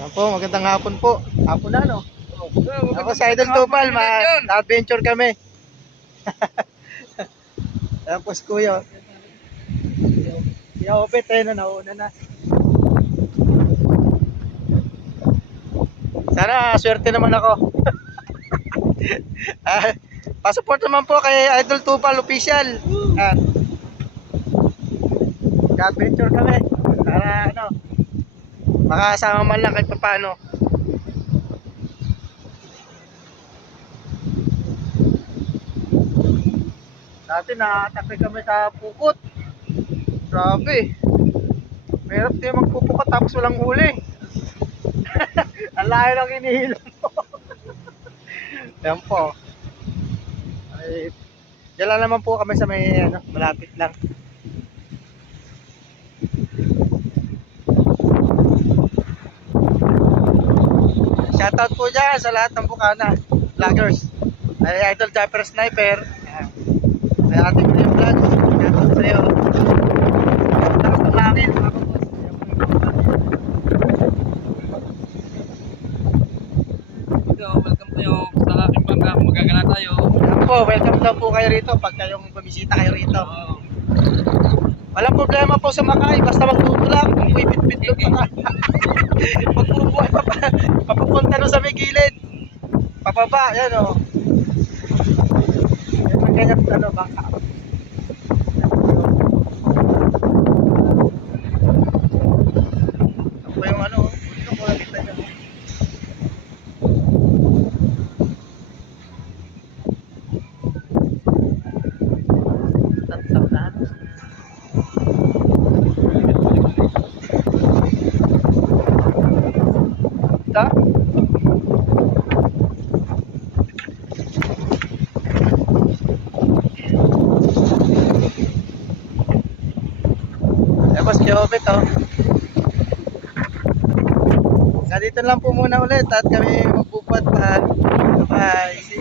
Yan po, magandang hapon po. Hapon na, no? Ako sa Idol Tupal, ma-adventure kami. Ayan po si Kuya. Si Opet, nauna na. Sana, swerte naman ako. Pasupport naman po kay Idol Tupal Official. Adventure kami. Para makasama man lang kahit paano. Dati na-attack kami sa pukot. Grabe. Mahirap tayo magpupukot tapos walang huli. Ang layo lang hinihila mo. Yan po. Ay, dyan lang naman po kami sa may malapit lang. Shoutout po dyan sa lahat ng Bukana vloggers. Ay Idol Japper Sniper. Ay ating video vlog. Shoutout sa iyo. Lakas ng langit mga kapos. Welcome tayo sa aking bangka. Magagala tayo. Yan po, welcome daw po kayo rito pag kayong bumisita kayo rito. Walang problema po sa Makay, basta magtutulak, kung ipit-pit doon pa ka. Magbubuhay papapunta doon sa may gilid. Pababa, yan o. Yan ang ganyan bangka. Ako yung gusto ko nakita nyo. Tatsaw na. Ito? Tapos Jobet dito lang po muna ulit at kami magbubuhat pa. Bye.